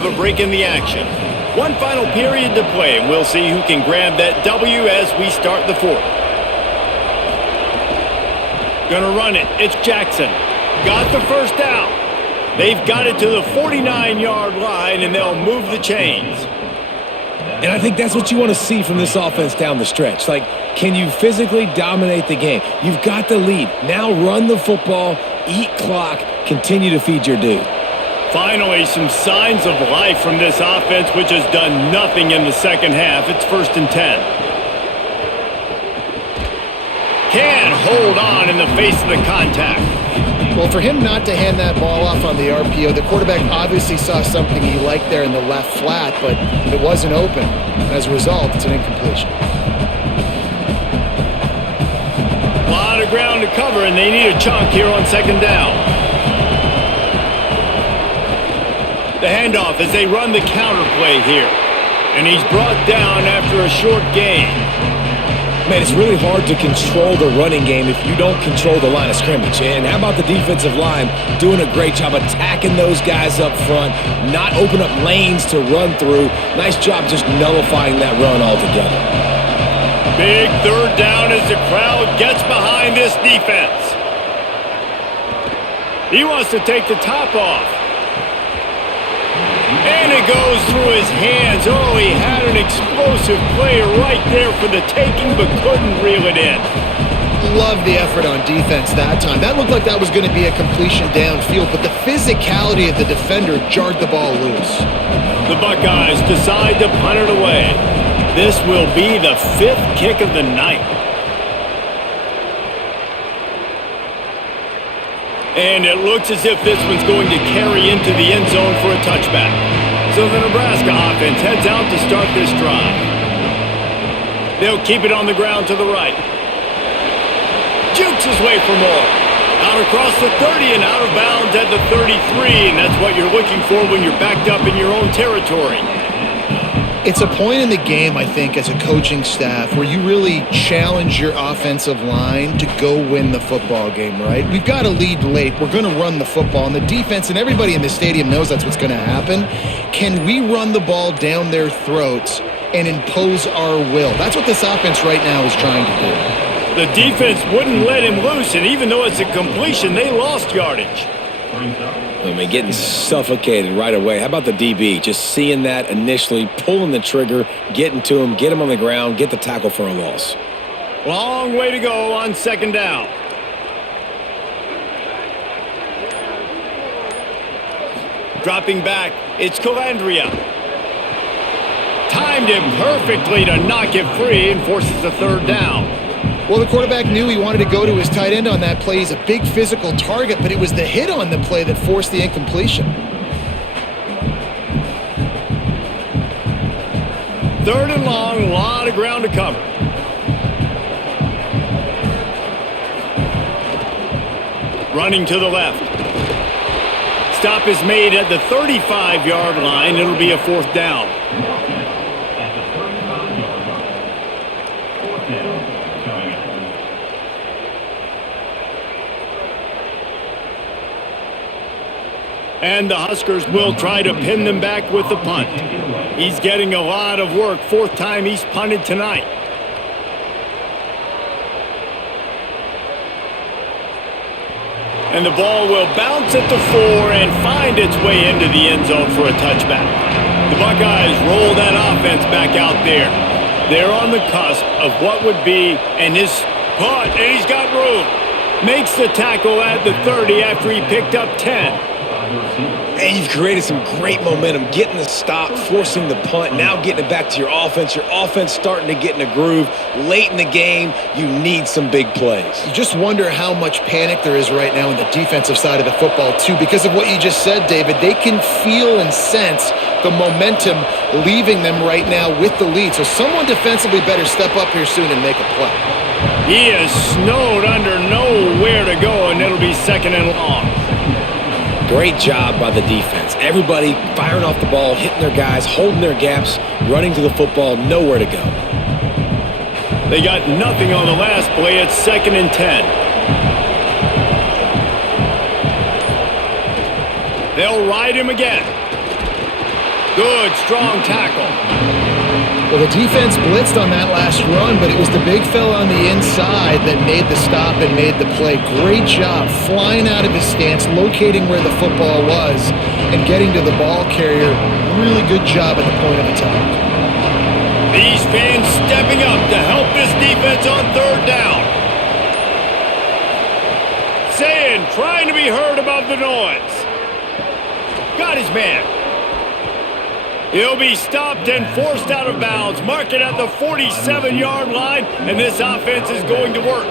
A break in the action. One final period to play, and we'll see who can grab that W as we start the fourth. Gonna run it. It's Jackson. Got the first down. They've got it to the 49-yard line, and they'll move the chains. And I think that's what you want to see from this offense down the stretch. Like, can you physically dominate the game? You've got the lead. Now run the football, eat clock, continue to feed your dude. Finally, some signs of life from this offense, which has done nothing in the second half. It's 1st and 10. Can't hold on in the face of the contact. Well, for him not to hand that ball off on the RPO, the quarterback obviously saw something he liked there in the left flat, but it wasn't open. As a result, it's an incompletion. A lot of ground to cover, and they need a chunk here on 2nd down. The handoff as they run the counter play here. And he's brought down after a short gain. Man, it's really hard to control the running game if you don't control the line of scrimmage. And how about the defensive line doing a great job attacking those guys up front, not open up lanes to run through. Nice job just nullifying that run altogether. Big 3rd down as the crowd gets behind this defense. He wants to take the top off. And it goes through his hands. Oh, he had an explosive play right there for the taking, but couldn't reel it in. Love the effort on defense that time. That looked like that was going to be a completion downfield, but the physicality of the defender jarred the ball loose. The Buckeyes decide to punt it away. This will be the 5th kick of the night. And it looks as if this one's going to carry into the end zone for a touchback. So the Nebraska offense heads out to start this drive. They'll keep it on the ground to the right. Jukes his way for more. Out across the 30 and out of bounds at the 33. And that's what you're looking for when you're backed up in your own territory. It's a point in the game, I think, as a coaching staff where you really challenge your offensive line to go win the football game, right? We've got a lead late. We're going to run the football. And the defense and everybody in the stadium knows that's what's going to happen. Can we run the ball down their throats and impose our will? That's what this offense right now is trying to do. The defense wouldn't let him loose, and even though it's a completion, they lost yardage. I mean, getting suffocated right away. How about the DB? Just seeing that initially, pulling the trigger, getting to him, get him on the ground, get the tackle for a loss. Long way to go on 2nd down. Dropping back, it's Calandria. Timed him perfectly to knock it free and forces the 3rd down. Well, the quarterback knew he wanted to go to his tight end on that play. He's a big physical target, but it was the hit on the play that forced the incompletion. 3rd and long, a lot of ground to cover. Running to the left. Stop is made at the 35-yard line. It'll be a 4th down. And the Huskers will try to pin them back with the punt. He's getting a lot of work. 4th time he's punted tonight. And the ball will bounce at the 4 and find its way into the end zone for a touchback. The Buckeyes roll that offense back out there. They're on the cusp of what would be, and his punt, and he's got room. Makes the tackle at the 30 after he picked up 10. And you've created some great momentum, getting the stop, forcing the punt, now getting it back to your offense. Your offense starting to get in a groove. Late in the game, you need some big plays. You just wonder how much panic there is right now on the defensive side of the football, too. Because of what you just said, David, they can feel and sense the momentum leaving them right now with the lead. So someone defensively better step up here soon and make a play. He is snowed under, nowhere to go, and it'll be 2nd and long. Great job by the defense. Everybody firing off the ball, hitting their guys, holding their gaps, running to the football, nowhere to go. They got nothing on the last play. It's 2nd and 10. They'll ride him again. Good, strong tackle. Well, the defense blitzed on that last run, but it was the big fella on the inside that made the stop and made the play. Great job flying out of his stance, locating where the football was, and getting to the ball carrier. Really good job at the point of attack. These fans stepping up to help this defense on third down. Saying, trying to be heard above the noise. Got his man. He'll be stopped and forced out of bounds. Mark it at the 47-yard line, and this offense is going to work.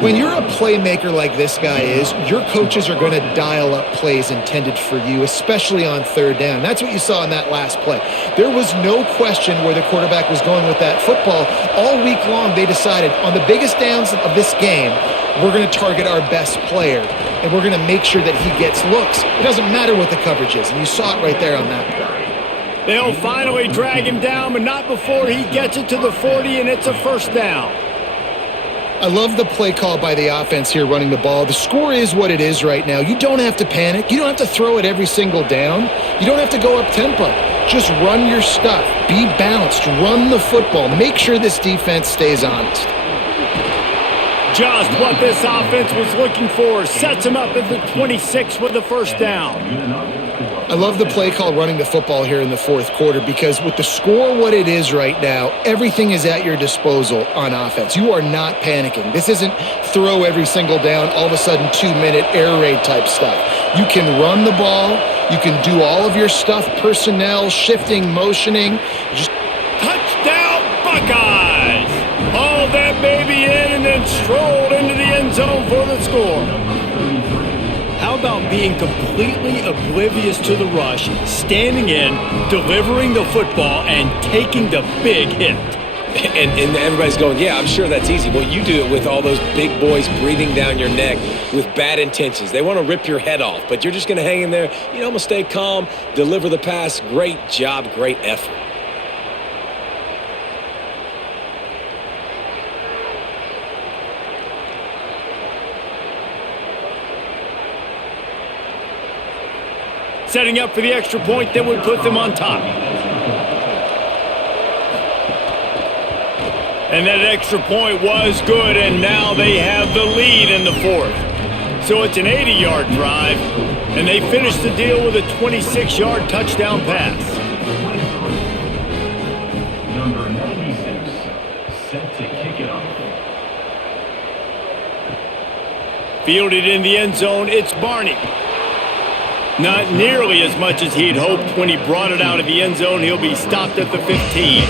When you're a playmaker like this guy is, your coaches are going to dial up plays intended for you, especially on third down. That's what you saw in that last play. There was no question where the quarterback was going with that football. All week long, they decided on the biggest downs of this game, we're going to target our best player, and we're going to make sure that he gets looks. It doesn't matter what the coverage is, and you saw it right there on that play. They'll finally drag him down, but not before he gets it to the 40, and it's a first down. I love the play call by the offense here running the ball. The score is what it is right now. You don't have to panic. You don't have to throw it every single down. You don't have to go up tempo. Just run your stuff. Be balanced. Run the football. Make sure this defense stays honest. Just what this offense was looking for. Sets him up at the 26 with the first down. I love the play call running the football here in the fourth quarter because with the score what it is right now, everything is at your disposal on offense. You are not panicking. This isn't throw every single down, all of a sudden 2-minute air raid type stuff. You can run the ball. You can do all of your stuff, personnel, shifting, motioning. Just touchdown, Buckeyes! Hauled that baby in and then strolled into the end zone for the score. How about being completely oblivious to the rush, standing in, delivering the football, and taking the big hit? And everybody's going, yeah, I'm sure that's easy. Well, you do it with all those big boys breathing down your neck with bad intentions. They want to rip your head off, but you're just going to hang in there. You know, I'm going to stay calm, deliver the pass. Great job, great effort. Setting up for the extra point that would put them on top. And that extra point was good, and now they have the lead in the fourth. So it's an 80-yard drive, and they finish the deal with a 26-yard touchdown pass. Number 96, set to kick it off. Fielded in the end zone, it's Barney. Not nearly as much as he'd hoped when he brought it out of the end zone. He'll be stopped at the 15.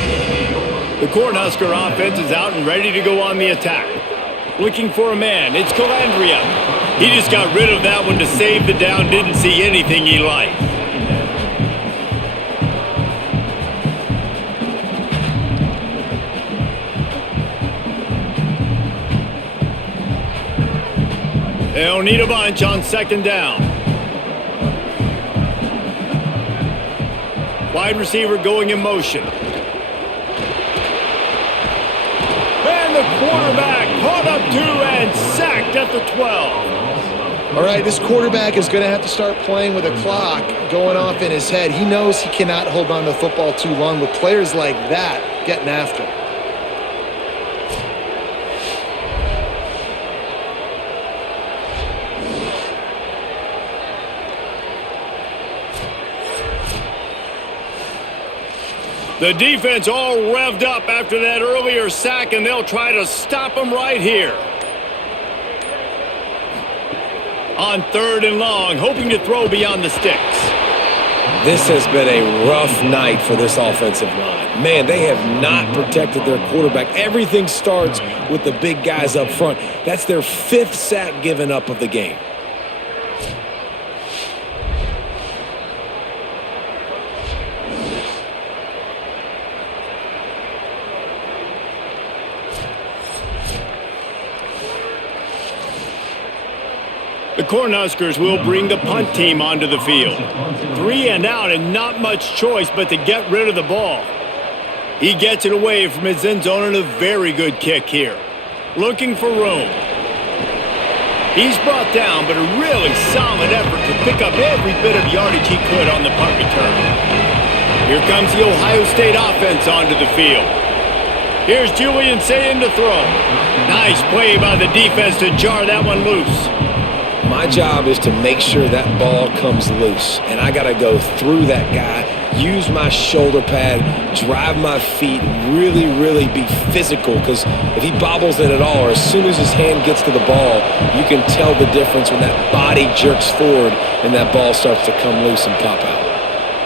The Cornhusker offense is out and ready to go on the attack. Looking for a man. It's Calandria. He just got rid of that one to save the down. Didn't see anything he liked. They'll need a bunch on second down. Wide receiver going in motion. And the quarterback caught up to and sacked at the 12. All right, this quarterback is going to have to start playing with a clock going off in his head. He knows he cannot hold on to the football too long with players like that getting after him. The defense all revved up after that earlier sack, and they'll try to stop him right here. On third and long, hoping to throw beyond the sticks. This has been a rough night for this offensive line. Man, they have not protected their quarterback. Everything starts with the big guys up front. That's their 5th sack given up of the game. The Cornhuskers will bring the punt team onto the field. 3 and out and not much choice but to get rid of the ball. He gets it away from his end zone and a very good kick here. Looking for room. He's brought down, but a really solid effort to pick up every bit of yardage he could on the punt return. Here comes the Ohio State offense onto the field. Here's Julian saying to throw. Nice play by the defense to jar that one loose. My job is to make sure that ball comes loose, and I got to go through that guy, use my shoulder pad, drive my feet, really be physical, because if he bobbles it at all, or as soon as his hand gets to the ball, you can tell the difference when that body jerks forward and that ball starts to come loose and pop out.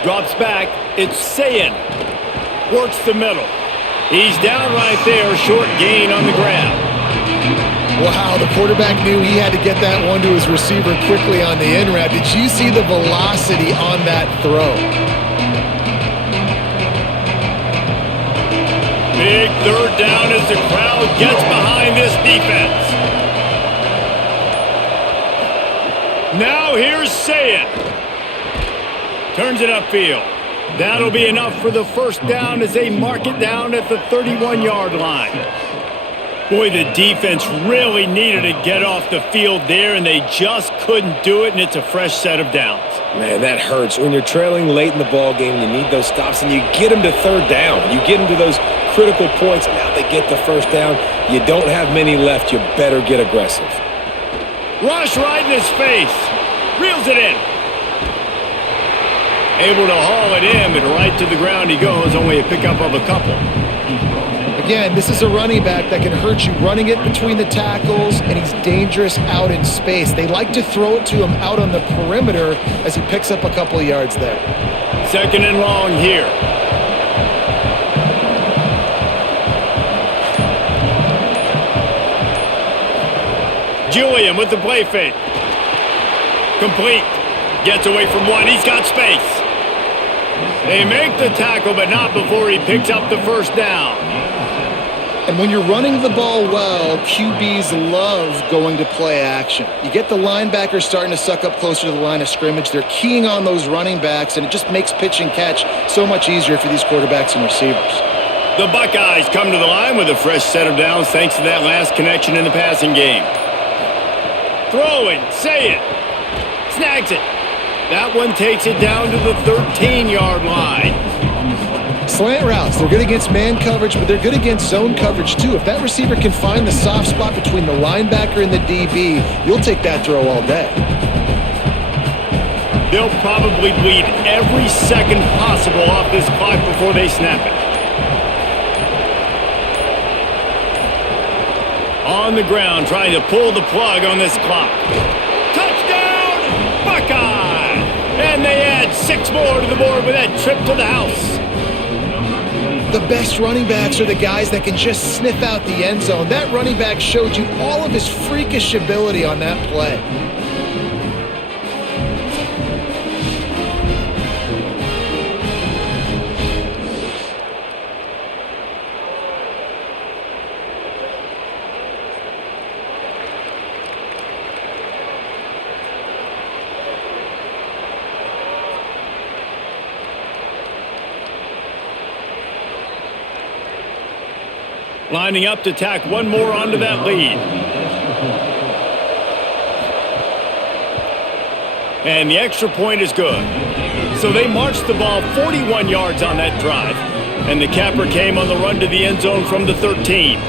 Drops back. It's Sayin. Works the middle. He's down right there. Short gain on the grab. Wow, the quarterback knew he had to get that one to his receiver quickly on the in route. Did you see the velocity on that throw? Big third down as the crowd gets behind this defense. Now here's Sayin. Turns it upfield. That'll be enough for the first down as they mark it down at the 31-yard line. Boy, the defense really needed to get off the field there, and they just couldn't do it, and it's a fresh set of downs. Man, that hurts. When you're trailing late in the ball game, you need those stops, and you get them to third down. You get them to those critical points, and now they get the first down. You don't have many left. You better get aggressive. Rush right in his face. Reels it in. Able to haul it in, but right to the ground he goes. Only a pickup of a couple. Again, this is a running back that can hurt you running it between the tackles, and he's dangerous out in space. They like to throw it to him out on the perimeter as he picks up a couple of yards there. Second and long here. Julian with the play fake. Complete. Gets away from one. He's got space. They make the tackle, but not before he picks up the first down. And when you're running the ball well, QBs love going to play action. You get the linebackers starting to suck up closer to the line of scrimmage. They're keying on those running backs, and it just makes pitch and catch so much easier for these quarterbacks and receivers. The Buckeyes come to the line with a fresh set of downs thanks to that last connection in the passing game. Throwing, say it. Snags it. That one takes it down to the 13-yard line. Slant routes, they're good against man coverage, but they're good against zone coverage too. If that receiver can find the soft spot between the linebacker and the DB, you'll take that throw all day. They'll probably bleed every second possible off this clock before they snap it. On the ground, trying to pull the plug on this clock. Touchdown, Buckeye! And they add 6 more to the board with that trip to the house. The best running backs are the guys that can just sniff out the end zone. That running back showed you all of his freakish ability on that play. Lining up to tack one more onto that lead. And the extra point is good. So they marched the ball 41 yards on that drive. And the capper came on the run to the end zone from the 13.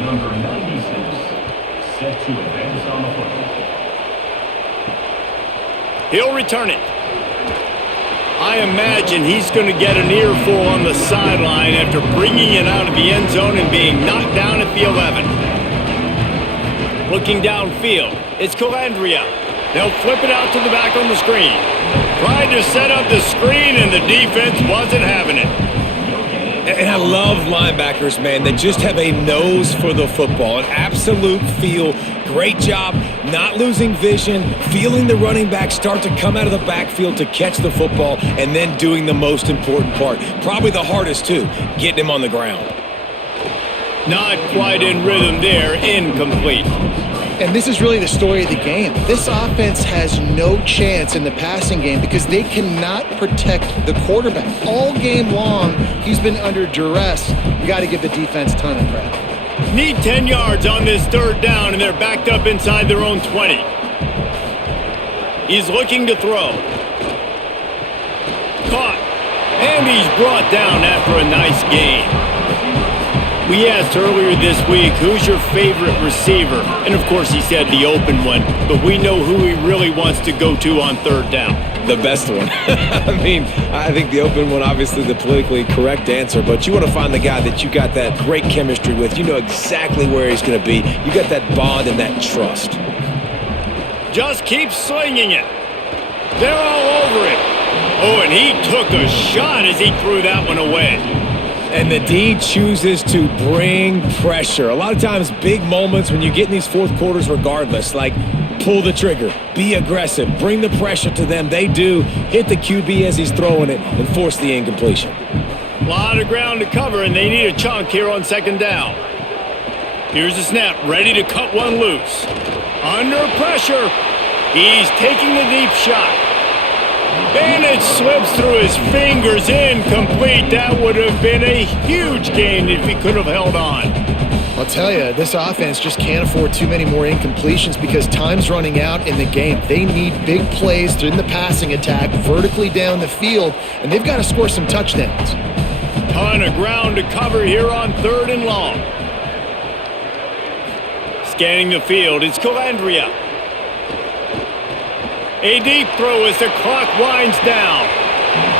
Number 96, set to advance on the football. He'll return it. I imagine he's going to get an earful on the sideline after bringing it out of the end zone and being knocked down at the 11. Looking downfield, it's Calandria. They'll flip it out to the back on the screen. Tried to set up the screen, and the defense wasn't having it. And I love linebackers, man, that just have a nose for the football, an absolute feel. Great job not losing vision, feeling the running back start to come out of the backfield to catch the football, and then doing the most important part, probably the hardest too, getting him on the ground. Not quite in rhythm there, incomplete. And this is really the story of the game. This offense has no chance in the passing game because they cannot protect the quarterback. All game long, he's been under duress. You got to give the defense a ton of credit. Need 10 yards on this third down, and they're backed up inside their own 20. He's looking to throw. Caught. And he's brought down after a nice gain. We asked earlier this week, who's your favorite receiver? And, of course, he said the open one. But we know who he really wants to go to on third down. The best one. I mean, I think the open one, obviously the politically correct answer, but you want to find the guy that you got that great chemistry with. You know exactly where he's going to be. You got that bond and that trust. Just keep slinging it. They're all over it. Oh, and he took a shot as he threw that one away. And the D chooses to bring pressure. A lot of times, big moments when you get in these fourth quarters regardless, like pull the trigger, be aggressive, bring the pressure to them. They do. Hit the QB as he's throwing it and force the incompletion. A lot of ground to cover, and they need a chunk here on second down. Here's the snap, ready to cut one loose. Under pressure, he's taking the deep shot. And it slips through his fingers, incomplete. That would have been a huge gain if he could have held on. I'll tell you, this offense just can't afford too many more incompletions because time's running out in the game. They need big plays in the passing attack, vertically down the field, and they've got to score some touchdowns. Ton of ground to cover here on third and long. Scanning the field, it's Calandria. A deep throw as the clock winds down.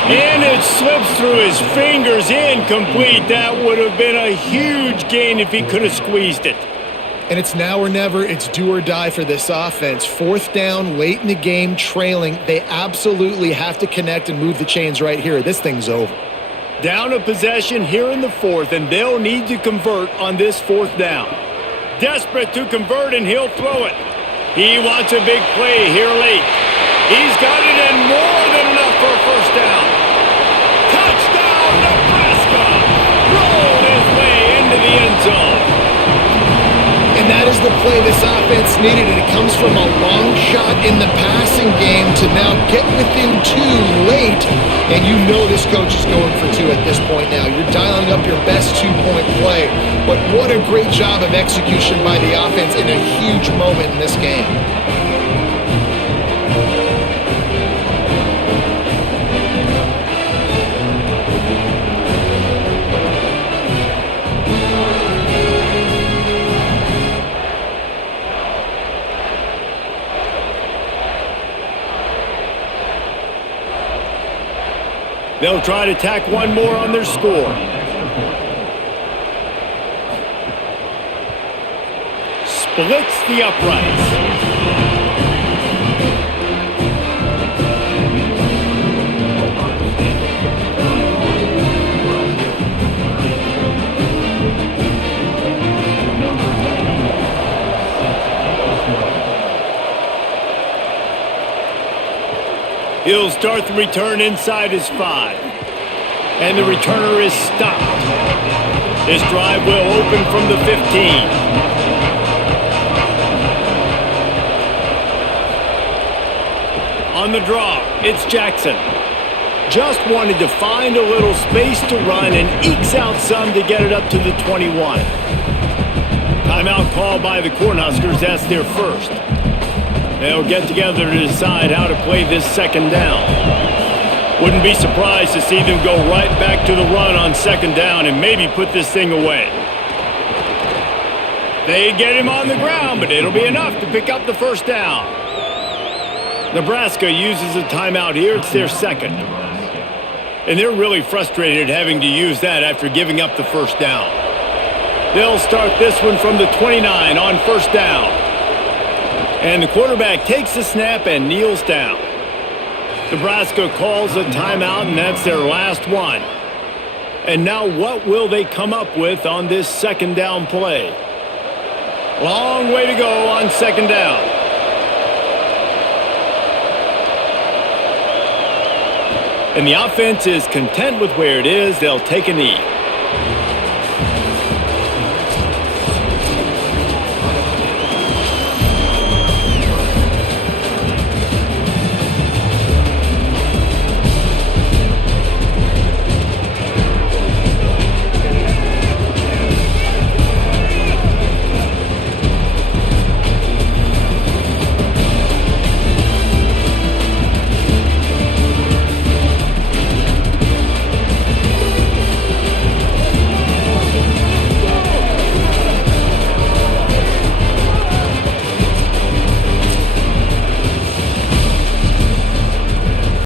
And it slips through his fingers, incomplete. That would have been a huge gain if he could have squeezed it. And it's now or never. It's do or die for this offense. Fourth down, late in the game, trailing. They absolutely have to connect and move the chains right here. This thing's over. Down a possession here in the fourth, and they'll need to convert on this fourth down. Desperate to convert, and he'll throw it. He wants a big play here late. He's got it in more than enough for a first down. Touchdown, Nebraska! Rolled his way into the end zone. And that is the play this offense needed, and it comes from a long shot in the passing game to now get within two late. And you know this coach is going for two at this point now. You're dialing up your best two-point play. But what a great job of execution by the offense in a huge moment in this game. They'll try to tack one more on their score. Splits the uprights. He'll start the return inside his 5. And the returner is stopped. This drive will open from the 15. On the draw, it's Jackson. Just wanted to find a little space to run and ekes out some to get it up to the 21. Timeout called by the Cornhuskers. That's their first. They'll get together to decide how to play this second down. Wouldn't be surprised to see them go right back to the run on second down and maybe put this thing away. They get him on the ground, but it'll be enough to pick up the first down. Nebraska uses a timeout here. It's their second. And they're really frustrated having to use that after giving up the first down. They'll start this one from the 29 on first down. And the quarterback takes the snap and kneels down. Nebraska calls a timeout, and that's their last one. And now what will they come up with on this second down play? Long way to go on second down. And the offense is content with where it is. They'll take a knee.